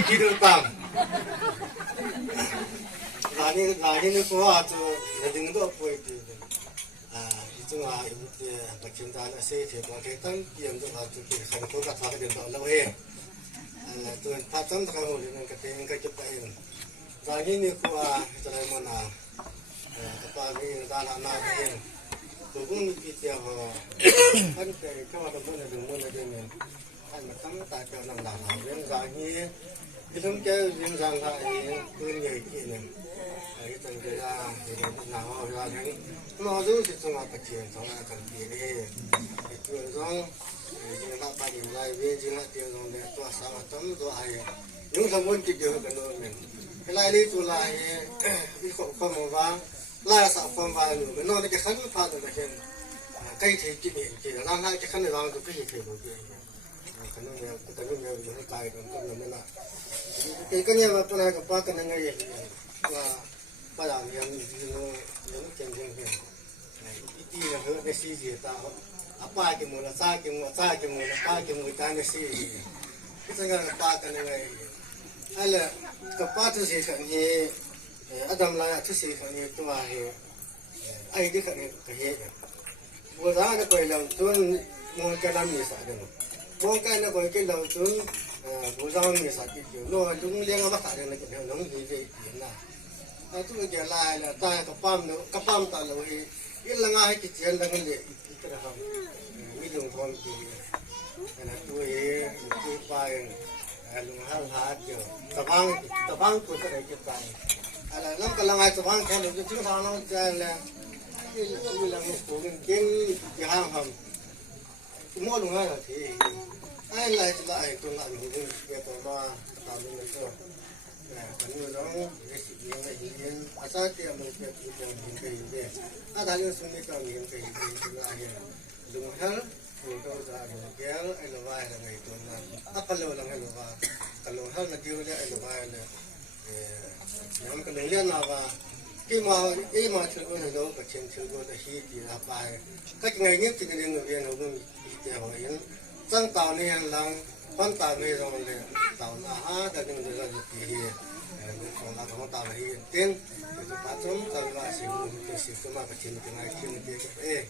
기를 땅 라니는 그거 레딩도 보이지 아 이쪽아 이때 박진단 세제 바게탄 기염도 아주 상고가 타게 된다고 해 또 파점 들어가고 우리는 그때 인가 접다인 라니는 그거 저라면아 아빠가 나나나게 그분이 기대하고 한때 평화도 보내는 되면 한 땀을 닦여 나가나 왠장이 이런 게 왠장가 그런 얘기는 일단 제가 나와서 나와서 지금 아빠께 전화 전기에 그래서 이제 나빠진 날 외진한 때문에 또 상황 또 아예 영상 본기 되는 거는 그날이 또 나에 이거 뭐가 라사 폰바는 너네 그 하는 파는 게 cái thì cái gì thì là hai cái khăn này làm được cái gì thì được cái nó nhiều những cái còn không là nó cái này mà tôi cái ba cái này gì là ba làm những chuyện gì cái là hơn cái gì ta ba cái mùa là sa cái mùa ba cái mùa cái gì cái cái ba cái này hay là cái ba thứ gì cái gì Adam là thứ gì cái gì tôi là ai cái cái gì bữa đó nó quay lâu tuần mua cái làm gì sao được mua cái nó quay cái lâu tuần bữa đó gì sao cái kiểu nó chúng liên bắt phải là cái nó gì vậy là tôi cái là ta cái pam ta lâu thì cái là ngay cái chuyện là cái gì cái là không ví dụ con thì là tôi phải lùng hang hạt kiểu tập băng của cái này cái này là nó cái là ngay tập băng theo được chúng ta nó là cái là một số cái hàng hầm mua đúng hay là thì ai lại tôi lại một cái tổ loa tạo nên là sao cái như đó cái sự kiện này hiện à sao thì một cái những cái à đại diện xuống cái những cái là dùng hết rồi tôi ra rồi kéo ai là vai là ngày tuần là áp lâu là ngày là cái lâu hết là kêu là ai là vai là nhóm cái liên nào và cái mà chơi qua thì đâu có chuyện chơi qua thì thì là bài các ngày nhất thì cái người viên họ cũng đi theo hiện sang tàu này là quan tàu này rồi là tàu là đã những người là gì còn là không tàu là hiện tiền thì chúng ta chống tàu là sử dụng cái sử dụng mà cái chuyện cái này chuyện cái